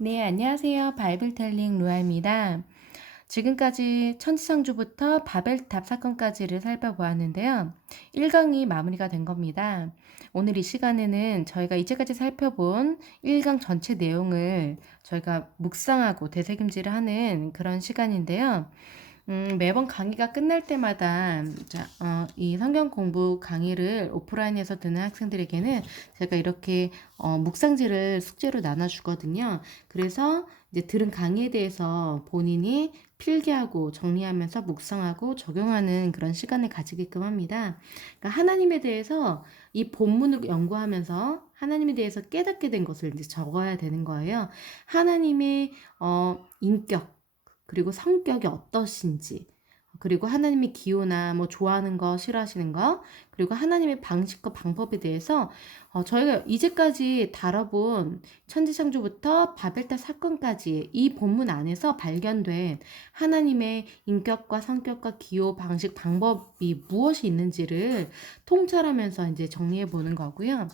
네, 안녕하세요. 바이블텔링 루아입니다. 지금까지 천지창조부터 바벨탑 사건까지를 살펴보았는데요. 1강이 마무리가 된 겁니다. 오늘 이 시간에는 저희가 이제까지 살펴본 1강 전체 내용을 저희가 묵상하고 되새김질을 하는 그런 시간인데요. 매번 강의가 끝날 때마다 이 성경 공부 강의를 오프라인에서 듣는 학생들에게는 제가 이렇게 묵상지를 숙제로 나눠주거든요. 그래서 이제 들은 강의에 대해서 본인이 필기하고 정리하면서 묵상하고 적용하는 그런 시간을 가지게끔 합니다. 그러니까 하나님에 대해서 이 본문을 연구하면서 하나님에 대해서 깨닫게 된 것을 이제 적어야 되는 거예요. 하나님의 인격 그리고 성격이 어떠신지, 그리고 하나님의 기호나 뭐 좋아하는 거, 싫어하시는 거, 그리고 하나님의 방식과 방법에 대해서 저희가 이제까지 다뤄본 천지창조부터 바벨탑 사건까지 이 본문 안에서 발견된 하나님의 인격과 성격과 기호, 방식, 방법이 무엇이 있는지를 통찰하면서 이제 정리해 보는 거고요.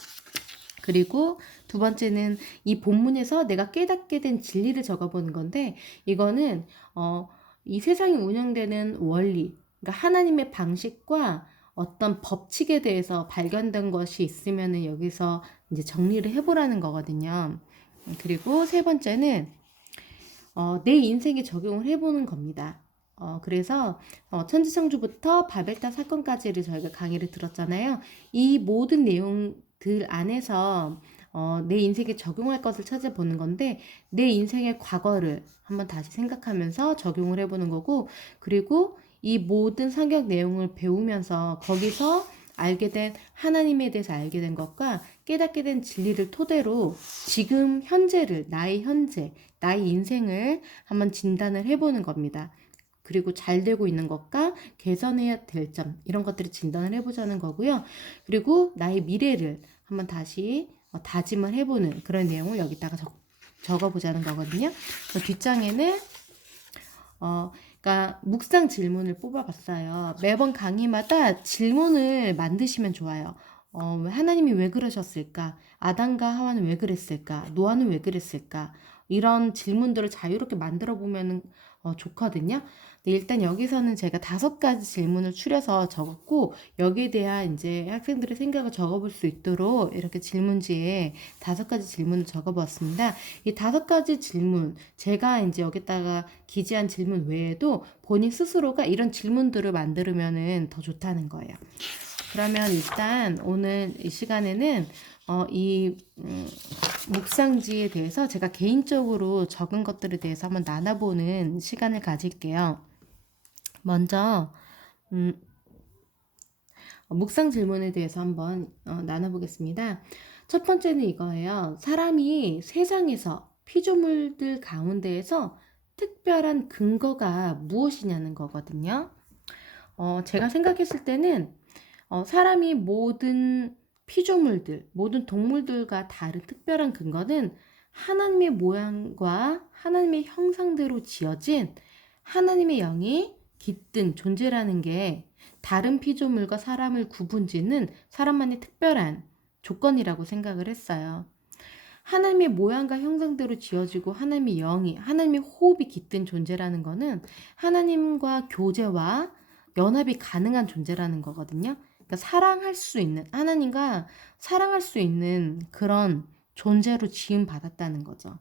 그리고 두 번째는 이 본문에서 내가 깨닫게 된 진리를 적어보는 건데, 이거는 이 세상이 운영되는 원리, 그러니까 하나님의 방식과 어떤 법칙에 대해서 발견된 것이 있으면은 여기서 이제 정리를 해보라는 거거든요. 그리고 세 번째는 내 인생에 적용을 해보는 겁니다. 그래서 천지창조부터 바벨탑 사건까지를 저희가 강의를 들었잖아요. 이 모든 내용들 안에서 내 인생에 적용할 것을 찾아보는 건데, 내 인생의 과거를 한번 다시 생각하면서 적용을 해보는 거고, 그리고 이 모든 성경 내용을 배우면서 거기서 알게 된 하나님에 대해서 알게 된 것과 깨닫게 된 진리를 토대로 지금 현재를, 나의 현재, 나의 인생을 한번 진단을 해보는 겁니다. 그리고 잘 되고 있는 것과 개선해야 될 점, 이런 것들을 진단을 해보자는 거고요. 그리고 나의 미래를 한번 다시 다짐을 해보는 그런 내용을 여기다가 적어보자는 거거든요. 뒷장에는 그러니까 묵상 질문을 뽑아봤어요. 매번 강의마다 질문을 만드시면 좋아요. 하나님이 왜 그러셨을까? 아담과 하와는 왜 그랬을까? 노아는 왜 그랬을까? 이런 질문들을 자유롭게 만들어 보면 좋거든요. 근데 일단 여기서는 제가 5가지 질문을 추려서 적었고, 여기에 대한 이제 학생들의 생각을 적어볼 수 있도록 이렇게 질문지에 5가지 질문을 적어보았습니다. 이 5가지 질문, 제가 이제 여기다가 기재한 질문 외에도 본인 스스로가 이런 질문들을 만들면은 더 좋다는 거예요. 그러면 일단 오늘 이 시간에는 이 묵상지에 대해서 제가 개인적으로 적은 것들에 대해서 한번 나눠보는 시간을 가질게요. 먼저 묵상 질문에 대해서 한번 나눠보겠습니다. 첫 번째는 이거예요. 사람이 세상에서 피조물들 가운데에서 특별한 근거가 무엇이냐는 거거든요. 제가 생각했을 때는 사람이 모든 피조물들, 모든 동물들과 다른 특별한 근거는 하나님의 모양과 하나님의 형상대로 지어진 하나님의 영이 깃든 존재라는 게 다른 피조물과 사람을 구분짓는 사람만의 특별한 조건이라고 생각을 했어요. 하나님의 모양과 형상대로 지어지고 하나님의 영이, 하나님의 호흡이 깃든 존재라는 거는 하나님과 교제와 연합이 가능한 존재라는 거거든요. 그러니까 사랑할 수 있는, 하나님과 사랑할 수 있는 그런 존재로 지음받았다는 거죠.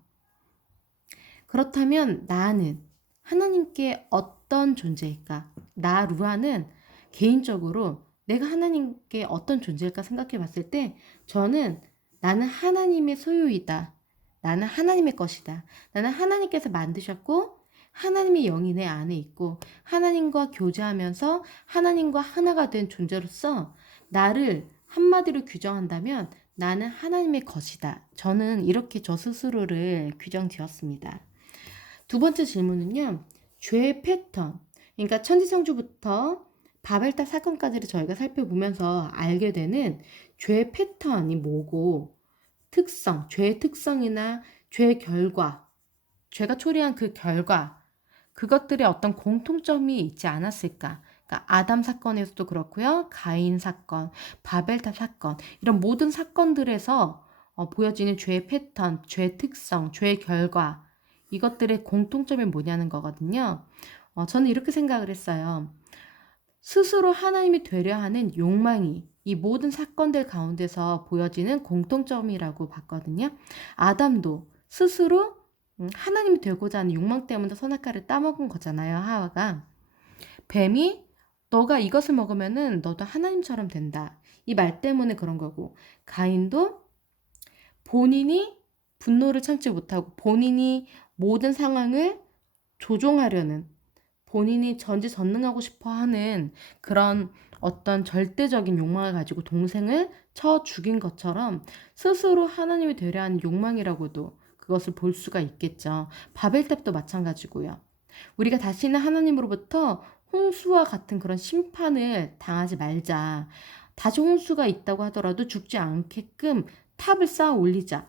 그렇다면 나는 하나님께 어떤 존재일까? 나 루아는 개인적으로 내가 하나님께 어떤 존재일까 생각해 봤을 때 저는 나는 하나님의 소유이다. 나는 하나님의 것이다. 나는 하나님께서 만드셨고 하나님의 영이 내 안에 있고 하나님과 교제하면서 하나님과 하나가 된 존재로서 나를 한마디로 규정한다면 나는 하나님의 것이다. 저는 이렇게 저 스스로를 규정 지었습니다. 두 번째 질문은요. 죄의 패턴. 그러니까 천지창조부터 바벨탑 사건까지를 저희가 살펴보면서 알게 되는 죄의 패턴이 뭐고 특성, 죄의 특성이나 죄의 결과, 죄가 초래한 그 결과, 그것들의 어떤 공통점이 있지 않았을까? 그러니까 아담 사건에서도 그렇고요. 가인 사건, 바벨탑 사건, 이런 모든 사건들에서 보여지는 죄의 패턴, 죄의 특성, 죄의 결과 이것들의 공통점이 뭐냐는 거거든요. 저는 이렇게 생각을 했어요. 스스로 하나님이 되려 하는 욕망이 이 모든 사건들 가운데서 보여지는 공통점이라고 봤거든요. 아담도 스스로 하나님이 되고자 하는 욕망 때문에 선악과를 따먹은 거잖아요, 하와가. 뱀이 너가 이것을 먹으면은 너도 하나님처럼 된다. 이 말 때문에 그런 거고, 가인도 본인이 분노를 참지 못하고 본인이 모든 상황을 조종하려는, 본인이 전지전능하고 싶어 하는 그런 어떤 절대적인 욕망을 가지고 동생을 쳐 죽인 것처럼 스스로 하나님이 되려 하는 욕망이라고도 그것을 볼 수가 있겠죠. 바벨탑도 마찬가지고요. 우리가 다시는 하나님으로부터 홍수와 같은 그런 심판을 당하지 말자. 다시 홍수가 있다고 하더라도 죽지 않게끔 탑을 쌓아 올리자.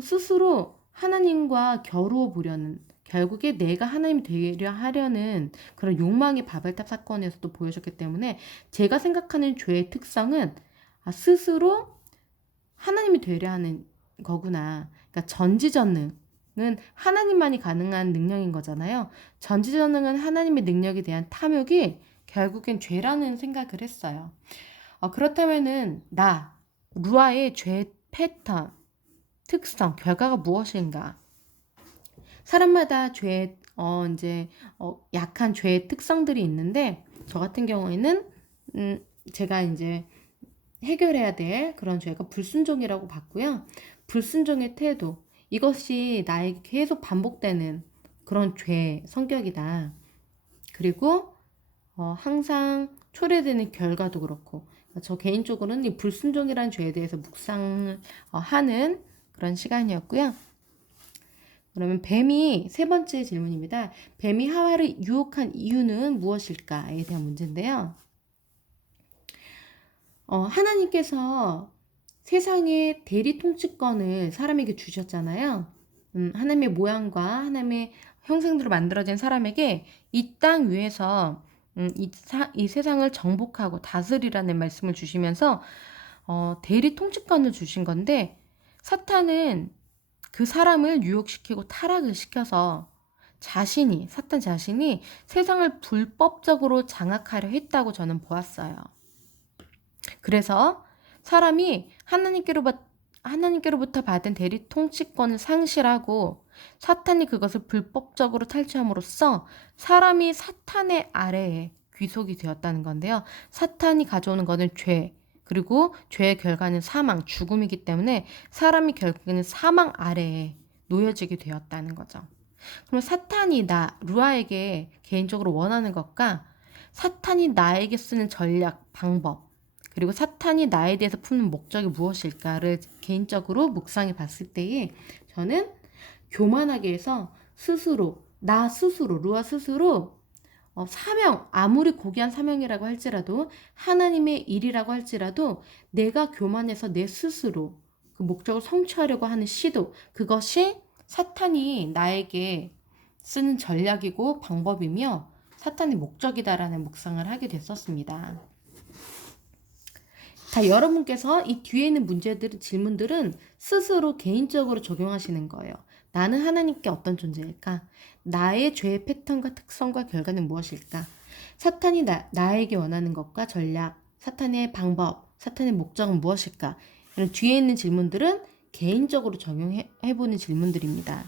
스스로 하나님과 겨루어 보려는, 결국에 내가 하나님이 되려 하려는 그런 욕망이 바벨탑 사건에서도 보여졌기 때문에 제가 생각하는 죄의 특성은 스스로 하나님이 되려 하는 거구나. 그러니까 전지전능은 하나님만이 가능한 능력인 거잖아요. 전지전능은 하나님의 능력에 대한 탐욕이 결국엔 죄라는 생각을 했어요. 그렇다면은 루아의 죄 패턴, 특성, 결과가 무엇인가? 사람마다 약한 죄의 특성들이 있는데, 저 같은 경우에는, 제가 이제 해결해야 될 그런 죄가 불순종이라고 봤고요. 불순종의 태도, 이것이 나에게 계속 반복되는 그런 죄 성격이다. 그리고, 항상 초래되는 결과도 그렇고, 저 개인적으로는 이 불순종이라는 죄에 대해서 묵상을 하는 그런 시간이었고요. 그러면 뱀이 세 번째 질문입니다. 뱀이 하와를 유혹한 이유는 무엇일까에 대한 문제인데요. 하나님께서 세상의 대리 통치권을 사람에게 주셨잖아요. 하나님의 모양과 하나님의 형상대로 만들어진 사람에게 이 땅 위에서 이 세상을 정복하고 다스리라는 말씀을 주시면서 대리 통치권을 주신 건데, 사탄은 그 사람을 유혹시키고 타락을 시켜서 사탄 자신이 세상을 불법적으로 장악하려 했다고 저는 보았어요. 그래서 사람이 하나님께로부터 받은 대리 통치권을 상실하고 사탄이 그것을 불법적으로 탈취함으로써 사람이 사탄의 아래에 귀속이 되었다는 건데요. 사탄이 가져오는 것은 죄, 그리고 죄의 결과는 사망, 죽음이기 때문에 사람이 결국에는 사망 아래에 놓여지게 되었다는 거죠. 그럼 사탄이 루아에게 개인적으로 원하는 것과 사탄이 나에게 쓰는 전략, 방법, 그리고 사탄이 나에 대해서 품는 목적이 무엇일까를 개인적으로 묵상해 봤을 때에 저는 교만하게 해서 루아 스스로 사명, 아무리 고귀한 사명이라고 할지라도 하나님의 일이라고 할지라도 내가 교만해서 내 스스로 그 목적을 성취하려고 하는 시도, 그것이 사탄이 나에게 쓰는 전략이고 방법이며 사탄의 목적이다라는 묵상을 하게 됐었습니다. 여러분께서 이 뒤에 있는 질문들은 스스로 개인적으로 적용하시는 거예요. 나는 하나님께 어떤 존재일까? 나의 죄의 패턴과 특성과 결과는 무엇일까? 사탄이 나에게 원하는 것과 전략, 사탄의 방법, 사탄의 목적은 무엇일까? 이런 뒤에 있는 질문들은 개인적으로 적용해보는 질문들입니다.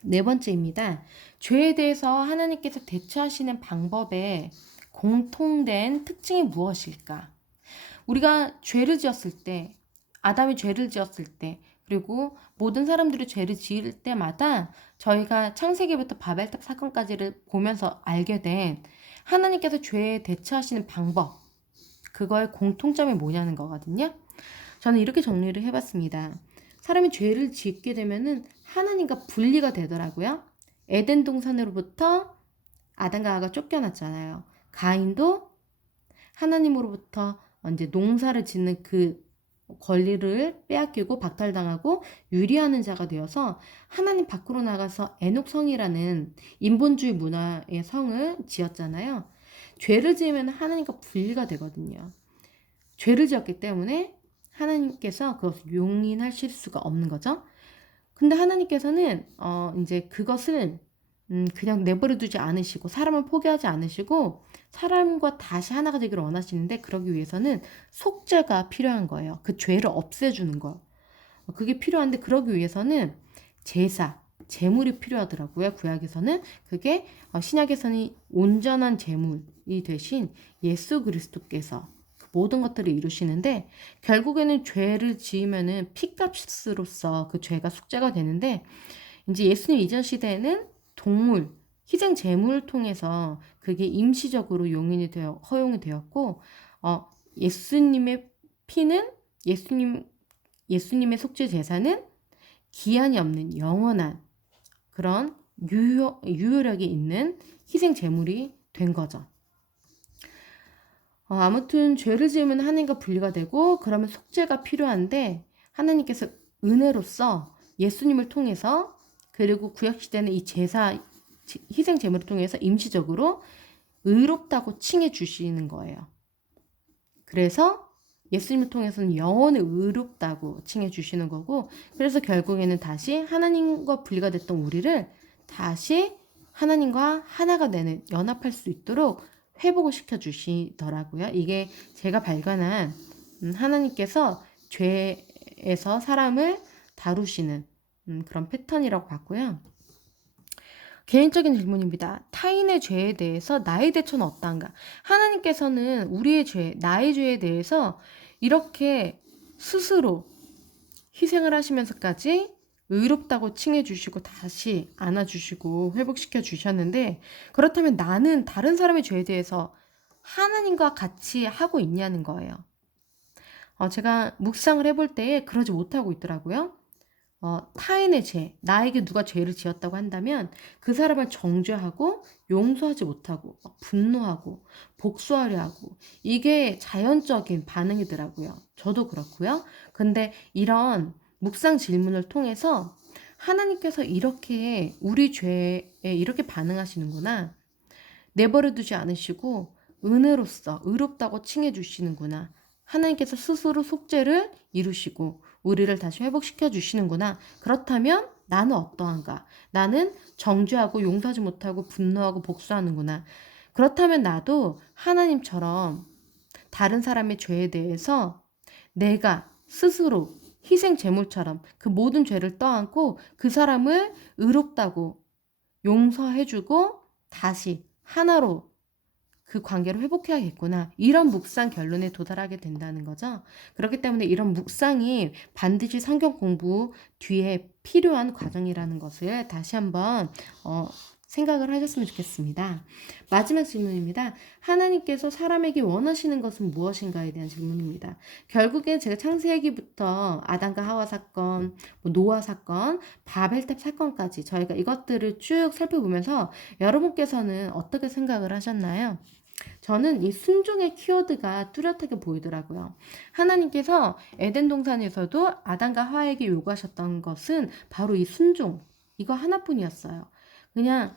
네 번째입니다. 죄에 대해서 하나님께서 대처하시는 방법에 공통된 특징이 무엇일까? 우리가 아담이 죄를 지었을 때, 그리고 모든 사람들이 죄를 지을 때마다 저희가 창세기부터 바벨탑 사건까지를 보면서 알게 된 하나님께서 죄에 대처하시는 방법, 그거의 공통점이 뭐냐는 거거든요. 저는 이렇게 정리를 해봤습니다. 사람이 죄를 짓게 되면은 하나님과 분리가 되더라고요. 에덴 동산으로부터 아담과 하와가 쫓겨났잖아요. 가인도 하나님으로부터 이제 농사를 짓는 그 권리를 빼앗기고 박탈당하고 유리하는 자가 되어서 하나님 밖으로 나가서 에녹성이라는 인본주의 문화의 성을 지었잖아요. 죄를 지으면 하나님과 분리가 되거든요. 죄를 지었기 때문에 하나님께서 그것을 용인하실 수가 없는 거죠. 근데 하나님께서는 이제 그것을 그냥 내버려 두지 않으시고 사람을 포기하지 않으시고 사람과 다시 하나가 되기를 원하시는데, 그러기 위해서는 속죄가 필요한 거예요. 그 죄를 없애주는 거. 그게 필요한데, 그러기 위해서는 제사, 제물이 필요하더라고요. 구약에서는. 그게 신약에서는 온전한 제물이 되신 예수 그리스도께서 그 모든 것들을 이루시는데, 결국에는 죄를 지으면은 피값으로서 그 죄가 속죄가 되는데, 이제 예수님 이전 시대에는 동물, 희생 제물을 통해서 그게 임시적으로 용인이 되어 허용이 되었고, 예수님의 피는 예수님의 속죄 제사는 기한이 없는 영원한 그런 유효력이 있는 희생 제물이 된 거죠. 아무튼 죄를 지으면 하나님과 분리가 되고, 그러면 속죄가 필요한데, 하나님께서 은혜로서 예수님을 통해서, 그리고 구약시대는 이 희생 제물을 통해서 임시적으로 의롭다고 칭해 주시는 거예요. 그래서 예수님을 통해서는 영원히 의롭다고 칭해 주시는 거고, 그래서 결국에는 다시 하나님과 분리가 됐던 우리를 다시 하나님과 하나가 되는, 연합할 수 있도록 회복을 시켜 주시더라고요. 이게 제가 발견한 하나님께서 죄에서 사람을 다루시는 그런 패턴이라고 봤고요. 개인적인 질문입니다. 타인의 죄에 대해서 나의 대처는 어떠한가? 하나님께서는 우리의 죄, 나의 죄에 대해서 이렇게 스스로 희생을 하시면서까지 의롭다고 칭해 주시고 다시 안아주시고 회복시켜 주셨는데, 그렇다면 나는 다른 사람의 죄에 대해서 하나님과 같이 하고 있냐는 거예요. 제가 묵상을 해볼 때에 그러지 못하고 있더라고요. 타인의 죄, 나에게 누가 죄를 지었다고 한다면 그 사람을 정죄하고 용서하지 못하고 분노하고 복수하려 하고, 이게 자연적인 반응이더라고요. 저도 그렇고요. 근데 이런 묵상 질문을 통해서 하나님께서 이렇게 우리 죄에 이렇게 반응하시는구나, 내버려 두지 않으시고 은혜로서 의롭다고 칭해 주시는구나, 하나님께서 스스로 속죄를 이루시고 우리를 다시 회복시켜 주시는구나. 그렇다면 나는 어떠한가? 나는 정죄하고 용서하지 못하고 분노하고 복수하는구나. 그렇다면 나도 하나님처럼 다른 사람의 죄에 대해서 내가 스스로 희생 제물처럼 그 모든 죄를 떠안고 그 사람을 의롭다고 용서해주고 다시 하나로 그 관계를 회복해야겠구나, 이런 묵상 결론에 도달하게 된다는 거죠. 그렇기 때문에 이런 묵상이 반드시 성경 공부 뒤에 필요한 과정이라는 것을 다시 한번 생각을 하셨으면 좋겠습니다. 마지막 질문입니다. 하나님께서 사람에게 원하시는 것은 무엇인가에 대한 질문입니다. 결국에 제가 창세기부터 아담과 하와 사건, 노아 사건, 바벨탑 사건까지 저희가 이것들을 쭉 살펴보면서 여러분께서는 어떻게 생각을 하셨나요? 저는 이 순종의 키워드가 뚜렷하게 보이더라고요. 하나님께서 에덴 동산에서도 아담과 하와에게 요구하셨던 것은 바로 이 순종, 이거 하나뿐이었어요. 그냥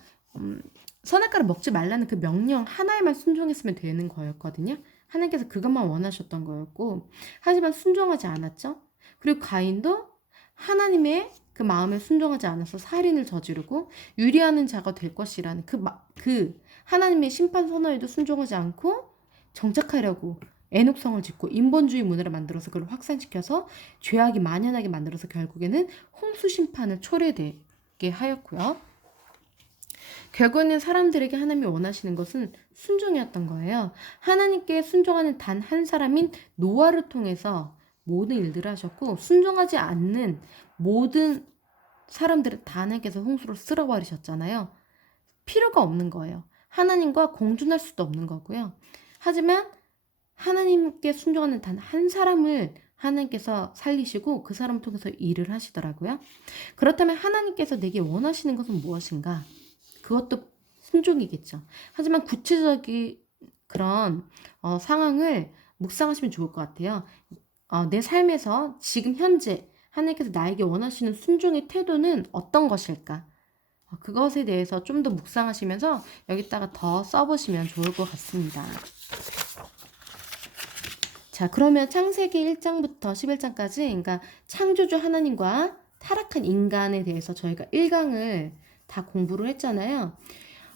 선악과를 먹지 말라는 그 명령 하나에만 순종했으면 되는 거였거든요. 하나님께서 그것만 원하셨던 거였고, 하지만 순종하지 않았죠. 그리고 가인도 하나님의 그 마음에 순종하지 않아서 살인을 저지르고 유리하는 자가 될 것이라는 그 하나님의 심판 선언에도 순종하지 않고 정착하려고 애녹성을 짓고 인본주의 문화를 만들어서 그걸 확산시켜서 죄악이 만연하게 만들어서 결국에는 홍수 심판을 초래되게 하였고요. 결국에는 사람들에게 하나님이 원하시는 것은 순종이었던 거예요. 하나님께 순종하는 단 한 사람인 노아를 통해서 모든 일들을 하셨고, 순종하지 않는 모든 사람들을 다 하나님께서 홍수로 쓸어버리셨잖아요. 필요가 없는 거예요. 하나님과 공존할 수도 없는 거고요. 하지만 하나님께 순종하는 단 한 사람을 하나님께서 살리시고 그 사람을 통해서 일을 하시더라고요. 그렇다면 하나님께서 내게 원하시는 것은 무엇인가? 그것도 순종이겠죠. 하지만 구체적인 그런 상황을 묵상하시면 좋을 것 같아요. 내 삶에서 지금 현재 하나님께서 나에게 원하시는 순종의 태도는 어떤 것일까? 그것에 대해서 좀 더 묵상하시면서 여기다가 더 써보시면 좋을 것 같습니다. 자, 그러면 창세기 1장부터 11장까지, 그러니까 창조주 하나님과 타락한 인간에 대해서 저희가 1강을 다 공부를 했잖아요.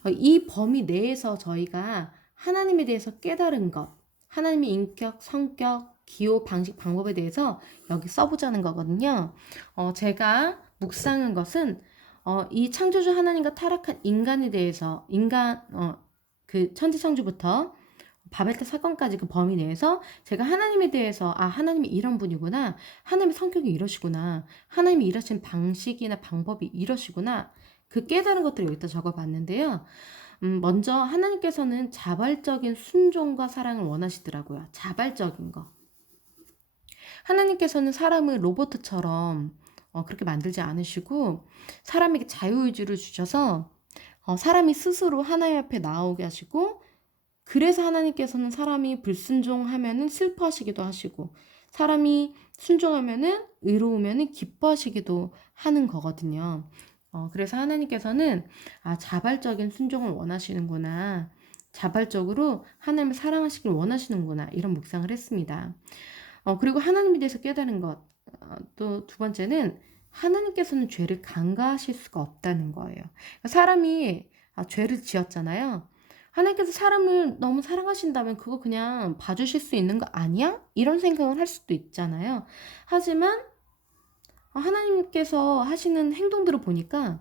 이 범위 내에서 저희가 하나님에 대해서 깨달은 것, 하나님의 인격, 성격, 기호, 방식, 방법에 대해서 여기 써보자는 거거든요. 제가 묵상한 것은 이 창조주 하나님과 타락한 인간에 대해서 그 천지창조부터 바벨탑 사건까지 그 범위 내에서 제가 하나님에 대해서 하나님이 이런 분이구나, 하나님의 성격이 이러시구나, 하나님이 일하신 방식이나 방법이 이러시구나, 그 깨달은 것들을 여기다 적어봤는데요. 먼저 하나님께서는 자발적인 순종과 사랑을 원하시더라고요. 자발적인 거. 하나님께서는 사람을 로봇처럼 그렇게 만들지 않으시고 사람에게 자유의지를 주셔서 사람이 스스로 하나님 앞에 나오게 하시고, 그래서 하나님께서는 사람이 불순종하면은 슬퍼하시기도 하시고 사람이 순종하면은 의로우면은 기뻐하시기도 하는 거거든요. 그래서 하나님께서는 자발적인 순종을 원하시는구나, 자발적으로 하나님을 사랑하시길 원하시는구나, 이런 묵상을 했습니다. 그리고 하나님에 대해서 깨달은 것, 또 두 번째는 하나님께서는 죄를 간과하실 수가 없다는 거예요. 사람이 죄를 지었잖아요. 하나님께서 사람을 너무 사랑하신다면 그거 그냥 봐주실 수 있는 거 아니야? 이런 생각을 할 수도 있잖아요. 하지만 하나님께서 하시는 행동들을 보니까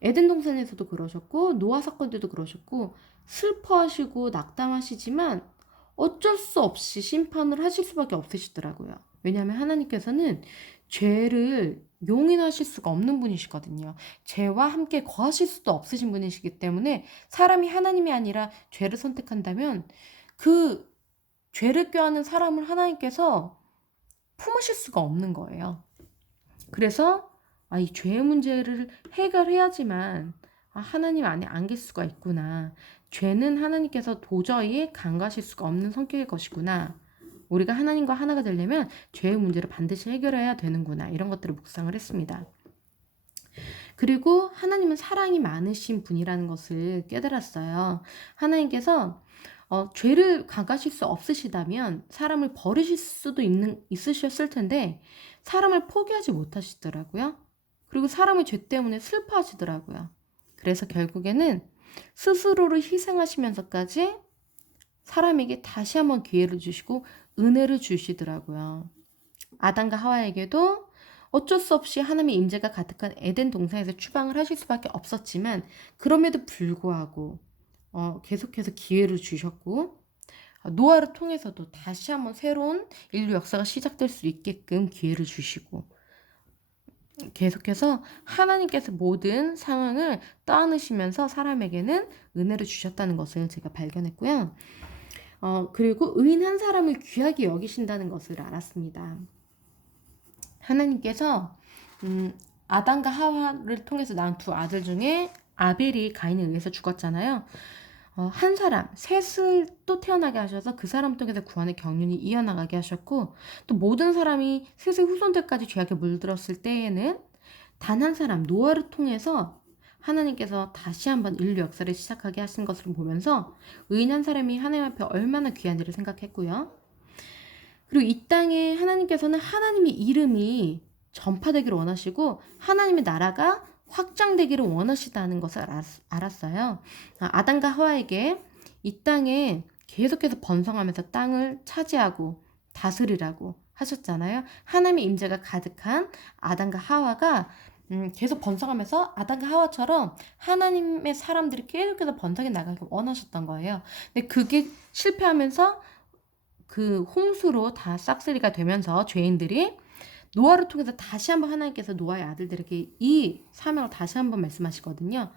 에덴 동산에서도 그러셨고 노아 사건 때도 그러셨고 슬퍼하시고 낙담하시지만 어쩔 수 없이 심판을 하실 수밖에 없으시더라고요. 왜냐하면 하나님께서는 죄를 용인하실 수가 없는 분이시거든요. 죄와 함께 거하실 수도 없으신 분이시기 때문에 사람이 하나님이 아니라 죄를 선택한다면 그 죄를 꾀하는 사람을 하나님께서 품으실 수가 없는 거예요. 그래서 이 죄의 문제를 해결해야지만 하나님 안에 안길 수가 있구나. 죄는 하나님께서 도저히 간과하실 수가 없는 성격의 것이구나. 우리가 하나님과 하나가 되려면 죄의 문제를 반드시 해결해야 되는구나. 이런 것들을 묵상을 했습니다. 그리고 하나님은 사랑이 많으신 분이라는 것을 깨달았어요. 하나님께서 죄를 간과하실 수 없으시다면 사람을 버리실 수도 있으셨을 텐데 사람을 포기하지 못하시더라고요. 그리고 사람의 죄 때문에 슬퍼하시더라고요. 그래서 결국에는 스스로를 희생하시면서까지 사람에게 다시 한번 기회를 주시고 은혜를 주시더라고요. 아담과 하와에게도 어쩔 수 없이 하나님의 임재가 가득한 에덴 동산에서 추방을 하실 수밖에 없었지만 그럼에도 불구하고 계속해서 기회를 주셨고, 노아를 통해서도 다시 한번 새로운 인류 역사가 시작될 수 있게끔 기회를 주시고, 계속해서 하나님께서 모든 상황을 떠안으시면서 사람에게는 은혜를 주셨다는 것을 제가 발견했고요. 그리고 의인 한 사람을 귀하게 여기신다는 것을 알았습니다. 하나님께서 아담과 하와를 통해서 낳은 두 아들 중에 아벨이 가인에 의해서 죽었잖아요. 한 사람, 셋을 또 태어나게 하셔서 그 사람 통해서 구원의 경륜이 이어나가게 하셨고, 또 모든 사람이 셋의 후손들까지 죄악에 물들었을 때에는 단 한 사람, 노아를 통해서 하나님께서 다시 한번 인류 역사를 시작하게 하신 것을 보면서 의인 한 사람이 하나님 앞에 얼마나 귀한지를 생각했고요. 그리고 이 땅에 하나님께서는 하나님의 이름이 전파되기를 원하시고 하나님의 나라가 확장되기를 원하시다는 것을 알았어요. 아담과 하와에게 이 땅에 계속해서 번성하면서 땅을 차지하고 다스리라고 하셨잖아요. 하나님의 임재가 가득한 아담과 하와가 계속 번성하면서 아담과 하와처럼 하나님의 사람들이 계속해서 번성해 나가길 원하셨던 거예요. 근데 그게 실패하면서 그 홍수로 다 싹쓸이가 되면서 죄인들이 노아를 통해서 다시 한번 하나님께서 노아의 아들들에게 이 사명을 다시 한번 말씀하시거든요.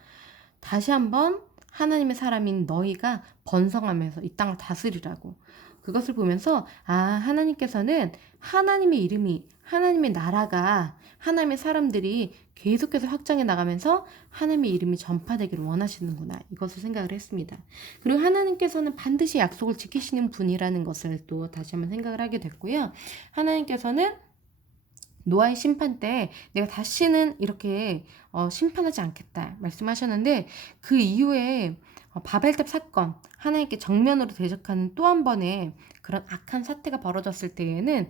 다시 한번 하나님의 사람인 너희가 번성하면서 이 땅을 다스리라고. 그것을 보면서 하나님께서는 하나님의 이름이, 하나님의 나라가, 하나님의 사람들이 계속해서 확장해 나가면서 하나님의 이름이 전파되기를 원하시는구나, 이것을 생각을 했습니다. 그리고 하나님께서는 반드시 약속을 지키시는 분이라는 것을 또 다시 한번 생각을 하게 됐고요. 하나님께서는 노아의 심판 때 내가 다시는 이렇게 심판하지 않겠다 말씀하셨는데, 그 이후에 바벨탑 사건, 하나님께 정면으로 대적하는 또 한 번의 그런 악한 사태가 벌어졌을 때에는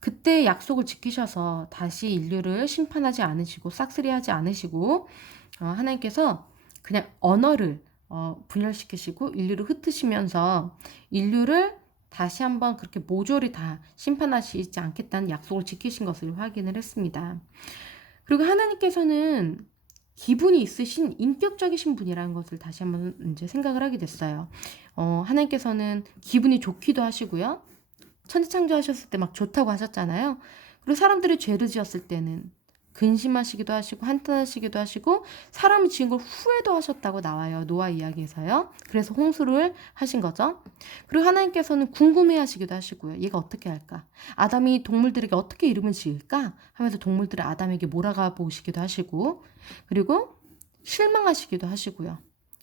그때 약속을 지키셔서 다시 인류를 심판하지 않으시고 싹쓸이하지 않으시고 하나님께서 그냥 언어를 분열시키시고 인류를 흩으시면서 인류를 다시 한번 그렇게 모조리 다 심판하시지 않겠다는 약속을 지키신 것을 확인을 했습니다. 그리고 하나님께서는 기분이 있으신 인격적이신 분이라는 것을 다시 한번 이제 생각을 하게 됐어요. 하나님께서는 기분이 좋기도 하시고요. 천지창조하셨을 때 막 좋다고 하셨잖아요. 그리고 사람들이 죄를 지었을 때는 근심하시기도 하시고 한탄하시기도 하시고 사람이 지은 걸 후회도 하셨다고 나와요. 노아 이야기에서요. 그래서 홍수를 하신 거죠. 그리고 하나님께서는 궁금해하시기도 하시고요. 얘가 어떻게 할까? 아담이 동물들에게 어떻게 이름을 지을까? 하면서 동물들을 아담에게 몰아가 보시기도 하시고 그리고 실망하시기도 하시고요.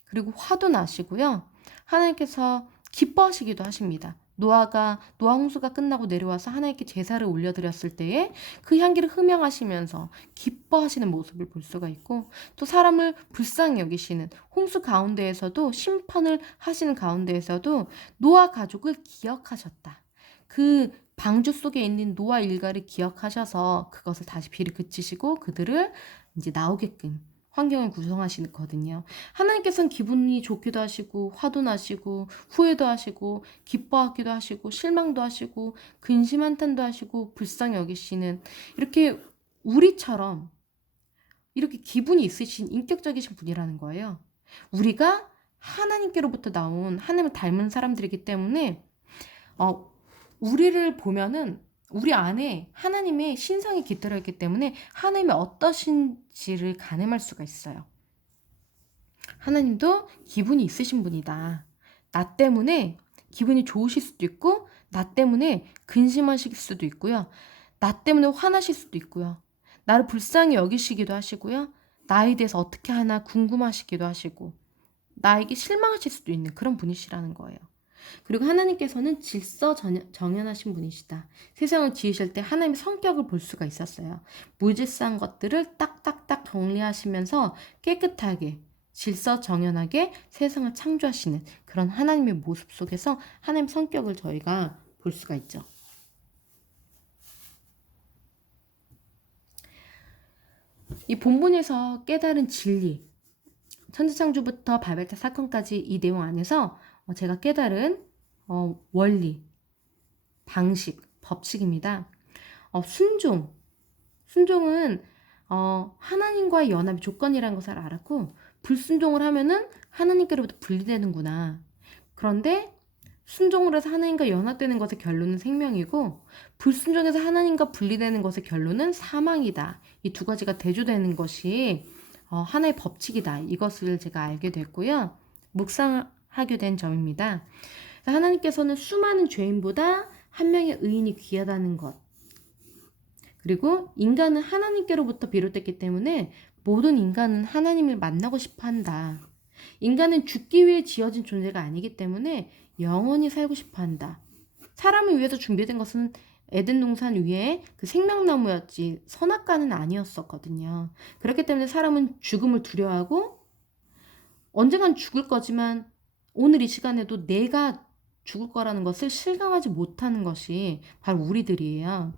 그리고 화도 나시고요. 하나님께서 기뻐하시기도 하십니다. 노아 홍수가 끝나고 내려와서 하나님께 제사를 올려드렸을 때에 그 향기를 흠양하시면서 기뻐하시는 모습을 볼 수가 있고 또 사람을 불쌍히 여기시는 홍수 가운데에서도 심판을 하시는 가운데에서도 노아 가족을 기억하셨다. 그 방주 속에 있는 노아 일가를 기억하셔서 그것을 다시 비를 그치시고 그들을 이제 나오게끔 환경을 구성하시거든요. 하나님께서는 기분이 좋기도 하시고 화도 나시고 후회도 하시고 기뻐하기도 하시고 실망도 하시고 근심 한탄도 하시고 불쌍히 여기시는 이렇게 우리처럼 이렇게 기분이 있으신 인격적이신 분이라는 거예요. 우리가 하나님께로부터 나온 하나님을 닮은 사람들이기 때문에 우리를 보면은 우리 안에 하나님의 신성이 깃들어 있기 때문에 하나님이 어떠신지를 가늠할 수가 있어요. 하나님도 기분이 있으신 분이다. 나 때문에 기분이 좋으실 수도 있고 나 때문에 근심하실 수도 있고요. 나 때문에 화나실 수도 있고요. 나를 불쌍히 여기시기도 하시고요. 나에 대해서 어떻게 하나 궁금하시기도 하시고 나에게 실망하실 수도 있는 그런 분이시라는 거예요. 그리고 하나님께서는 질서정연하신 분이시다. 세상을 지으실 때 하나님의 성격을 볼 수가 있었어요. 무질서한 것들을 딱딱딱 정리하시면서 깨끗하게 질서정연하게 세상을 창조하시는 그런 하나님의 모습 속에서 하나님의 성격을 저희가 볼 수가 있죠. 이 본문에서 깨달은 진리, 천지창조부터 바벨탑 사건까지 이 내용 안에서 제가 깨달은 원리, 방식, 법칙입니다. 순종은 하나님과의 연합의 조건이라는 것을 알았고 불순종을 하면은 하나님께로부터 분리되는구나. 그런데 순종을 해서 하나님과 연합되는 것의 결론은 생명이고 불순종해서 하나님과 분리되는 것의 결론은 사망이다. 이 두 가지가 대조되는 것이 하나의 법칙이다. 이것을 제가 알게 됐고요. 묵상하게 된 점입니다. 하나님께서는 수많은 죄인보다 한 명의 의인이 귀하다는 것. 그리고 인간은 하나님께로부터 비롯됐기 때문에 모든 인간은 하나님을 만나고 싶어 한다. 인간은 죽기 위해 지어진 존재가 아니기 때문에 영원히 살고 싶어 한다. 사람을 위해서 준비된 것은 에덴 동산 위에 그 생명나무였지 선악과는 아니었었거든요. 그렇기 때문에 사람은 죽음을 두려워하고 언젠간 죽을 거지만 오늘 이 시간에도 내가 죽을 거라는 것을 실감하지 못하는 것이 바로 우리들이에요.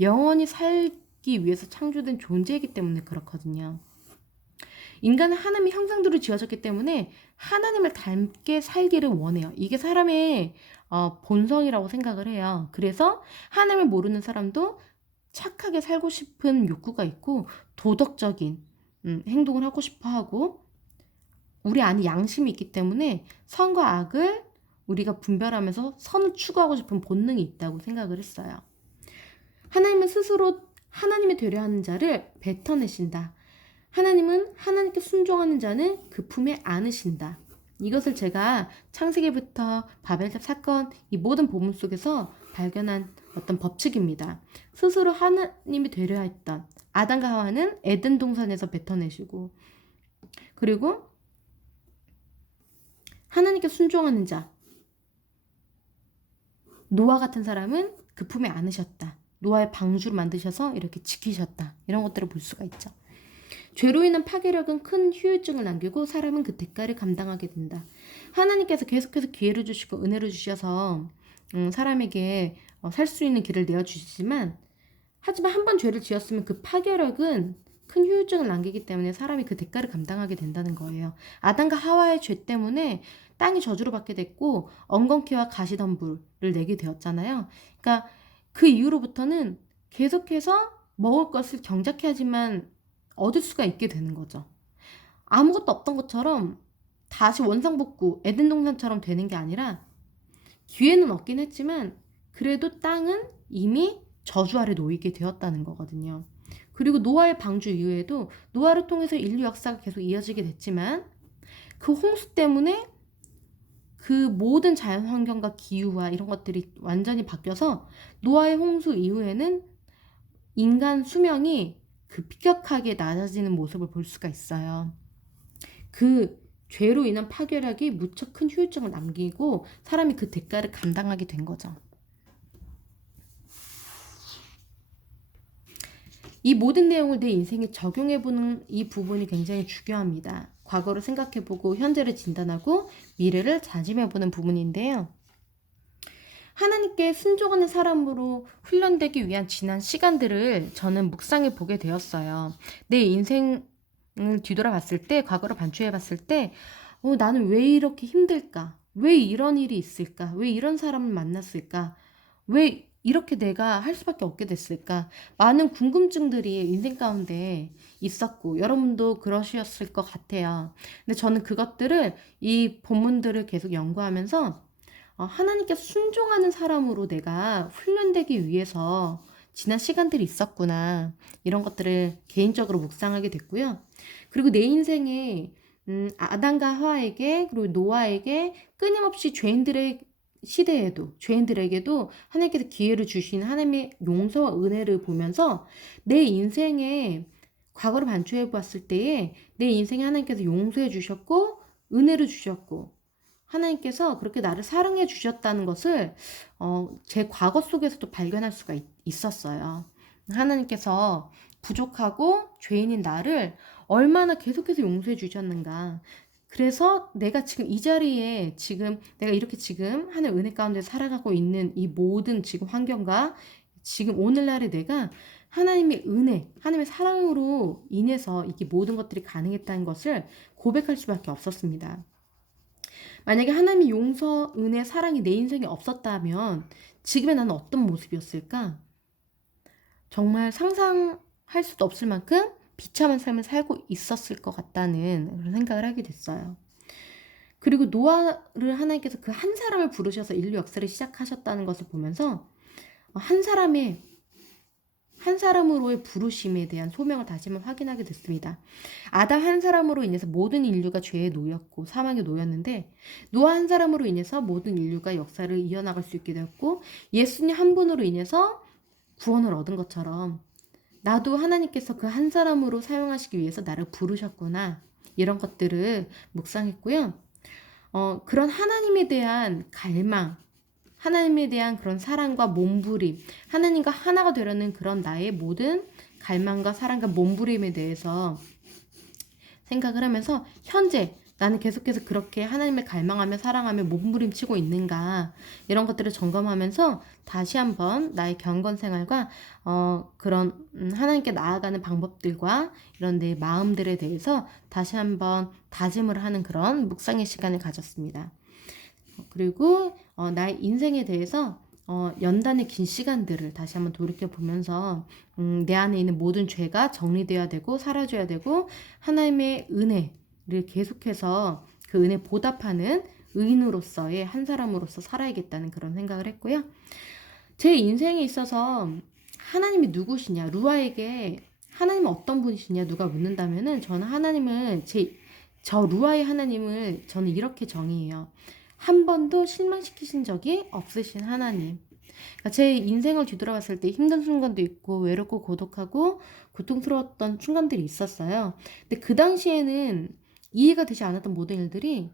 영원히 살기 위해서 창조된 존재이기 때문에 그렇거든요. 인간은 하나님의 형상대로 지어졌기 때문에 하나님을 닮게 살기를 원해요. 이게 사람의 본성이라고 생각을 해요. 그래서 하나님을 모르는 사람도 착하게 살고 싶은 욕구가 있고 도덕적인 행동을 하고 싶어 하고 우리 안에 양심이 있기 때문에 선과 악을 우리가 분별하면서 선을 추구하고 싶은 본능이 있다고 생각을 했어요. 하나님은 스스로 하나님이 되려 하는 자를 뱉어내신다. 하나님은 하나님께 순종하는 자는 그 품에 안으신다. 이것을 제가 창세기부터 바벨탑 사건 이 모든 본문 속에서 발견한 어떤 법칙입니다. 스스로 하나님이 되려 했던 아담과 하와는 에덴 동산에서 뱉어내시고 그리고 하나님께 순종하는 자 노아 같은 사람은 그 품에 안으셨다. 노아의 방주를 만드셔서 이렇게 지키셨다. 이런 것들을 볼 수가 있죠. 죄로 인한 파괴력은 큰 후유증을 남기고 사람은 그 대가를 감당하게 된다. 하나님께서 계속해서 기회를 주시고 은혜를 주셔서 사람에게 살 수 있는 길을 내어주시지만, 하지만 한 번 죄를 지었으면 그 파괴력은 큰 후유증을 남기기 때문에 사람이 그 대가를 감당하게 된다는 거예요. 아담과 하와의 죄 때문에 땅이 저주를 받게 됐고 엉겅퀴와 가시덤불을 내게 되었잖아요. 그러니까 그 이후로부터는 계속해서 먹을 것을 경작해야지만 얻을 수가 있게 되는 거죠. 아무것도 없던 것처럼 다시 원상복구, 에덴 동산처럼 되는 게 아니라 기회는 얻긴 했지만 그래도 땅은 이미 저주 아래 놓이게 되었다는 거거든요. 그리고 노아의 방주 이후에도 노아를 통해서 인류 역사가 계속 이어지게 됐지만 그 홍수 때문에 그 모든 자연 환경과 기후와 이런 것들이 완전히 바뀌어서 노아의 홍수 이후에는 인간 수명이 급격하게 낮아지는 모습을 볼 수가 있어요. 그 죄로 인한 파괴력이 무척 큰 후유증을 남기고 사람이 그 대가를 감당하게 된 거죠. 이 모든 내용을 내 인생에 적용해보는 이 부분이 굉장히 중요합니다. 과거를 생각해보고 현재를 진단하고 미래를 다짐해보는 부분인데요. 하나님께 순종하는 사람으로 훈련되기 위한 지난 시간들을 저는 묵상해 보게 되었어요. 내 인생을 뒤돌아봤을 때, 과거를 반추해 봤을 때 나는 왜 이렇게 힘들까? 왜 이런 일이 있을까? 왜 이런 사람을 만났을까? 왜 이렇게 내가 할 수밖에 없게 됐을까? 많은 궁금증들이 인생 가운데 있었고 여러분도 그러셨을 것 같아요. 근데 저는 그것들을 이 본문들을 계속 연구하면서 하나님께 순종하는 사람으로 내가 훈련되기 위해서 지난 시간들이 있었구나. 이런 것들을 개인적으로 묵상하게 됐고요. 그리고 내 인생에 아담과 하와에게 그리고 노아에게 끊임없이 죄인들의 시대에도 죄인들에게도 하나님께서 기회를 주신 하나님의 용서와 은혜를 보면서 내 인생에 과거를 반추해 보았을 때에 내 인생에 하나님께서 용서해 주셨고 은혜를 주셨고 하나님께서 그렇게 나를 사랑해 주셨다는 것을 제 과거 속에서도 발견할 수가 있었어요. 하나님께서 부족하고 죄인인 나를 얼마나 계속해서 용서해 주셨는가. 그래서 내가 지금 이 자리에 지금 내가 이렇게 지금 하나님 은혜 가운데 살아가고 있는 이 모든 지금 환경과 지금 오늘날의 내가 하나님의 은혜, 하나님의 사랑으로 인해서 이게 모든 것들이 가능했다는 것을 고백할 수밖에 없었습니다. 만약에 하나님의 용서, 은혜, 사랑이 내 인생에 없었다면 지금의 나는 어떤 모습이었을까? 정말 상상할 수도 없을 만큼 비참한 삶을 살고 있었을 것 같다는 그런 생각을 하게 됐어요. 그리고 노아를 하나님께서 그 한 사람을 부르셔서 인류 역사를 시작하셨다는 것을 보면서 한 사람으로의 부르심에 대한 소명을 다시 한번 확인하게 됐습니다. 아담 한 사람으로 인해서 모든 인류가 죄에 놓였고 사망에 놓였는데 노아 한 사람으로 인해서 모든 인류가 역사를 이어나갈 수 있게 되었고 예수님 한 분으로 인해서 구원을 얻은 것처럼 나도 하나님께서 그 한 사람으로 사용하시기 위해서 나를 부르셨구나. 이런 것들을 묵상했고요. 그런 하나님에 대한 갈망, 하나님에 대한 그런 사랑과 몸부림, 하나님과 하나가 되려는 그런 나의 모든 갈망과 사랑과 몸부림에 대해서 생각을 하면서 현재 나는 계속해서 그렇게 하나님을 갈망하며 사랑하며 몸부림치고 있는가 이런 것들을 점검하면서 다시 한번 나의 경건 생활과 그런 하나님께 나아가는 방법들과 이런 내 마음들에 대해서 다시 한번 다짐을 하는 그런 묵상의 시간을 가졌습니다. 그리고 나의 인생에 대해서 연단의 긴 시간들을 다시 한번 돌이켜보면서 내 안에 있는 모든 죄가 정리되어야 되고 사라져야 되고 하나님의 은혜를 계속해서 그 은혜 보답하는 의인으로서의 한 사람으로서 살아야겠다는 그런 생각을 했고요. 제 인생에 있어서 하나님이 누구시냐, 루아에게 하나님은 어떤 분이시냐 누가 묻는다면은 저는 하나님을 저 루아의 하나님을 저는 이렇게 정의해요. 한 번도 실망시키신 적이 없으신 하나님. 그러니까 제 인생을 뒤돌아봤을 때 힘든 순간도 있고 외롭고 고독하고 고통스러웠던 순간들이 있었어요. 근데 그 당시에는 이해가 되지 않았던 모든 일들이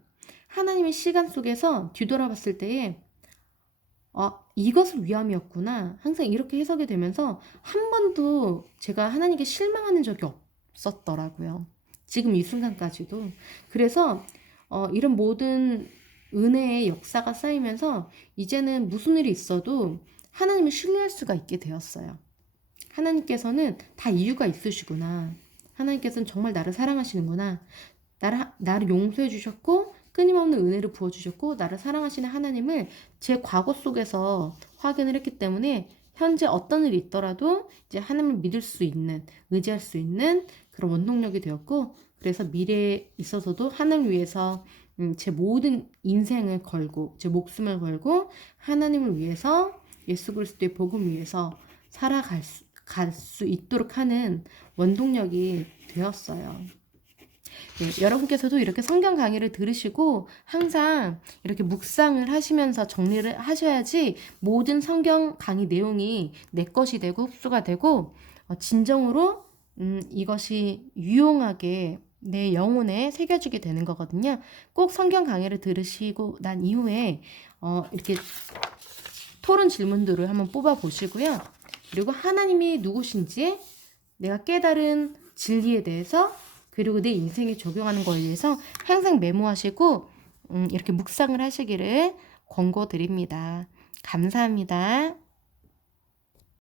하나님의 시간 속에서 뒤돌아봤을 때에 이것을 위함이었구나. 항상 이렇게 해석이 되면서 한 번도 제가 하나님께 실망하는 적이 없었더라고요. 지금 이 순간까지도. 그래서 이런 모든 은혜의 역사가 쌓이면서 이제는 무슨 일이 있어도 하나님을 신뢰할 수가 있게 되었어요. 하나님께서는 다 이유가 있으시구나. 하나님께서는 정말 나를 사랑하시는구나. 나를 용서해 주셨고 끊임없는 은혜를 부어주셨고 나를 사랑하시는 하나님을 제 과거 속에서 확인을 했기 때문에 현재 어떤 일이 있더라도 이제 하나님을 믿을 수 있는, 의지할 수 있는 그런 원동력이 되었고, 그래서 미래에 있어서도 하나님을 위해서 제 모든 인생을 걸고 제 목숨을 걸고 하나님을 위해서, 예수 그리스도의 복음 위해서 살아갈 수 있도록 하는 원동력이 되었어요. 네, 여러분께서도 이렇게 성경 강의를 들으시고 항상 이렇게 묵상을 하시면서 정리를 하셔야지 모든 성경 강의 내용이 내 것이 되고 흡수가 되고 진정으로 이것이 유용하게 내 영혼에 새겨지게 되는 거거든요. 꼭 성경 강의를 들으시고 난 이후에 이렇게 토론 질문들을 한번 뽑아 보시고요. 그리고 하나님이 누구신지 내가 깨달은 진리에 대해서 그리고 내 인생에 적용하는 거에 대해서 항상 메모하시고 이렇게 묵상을 하시기를 권고드립니다. 감사합니다.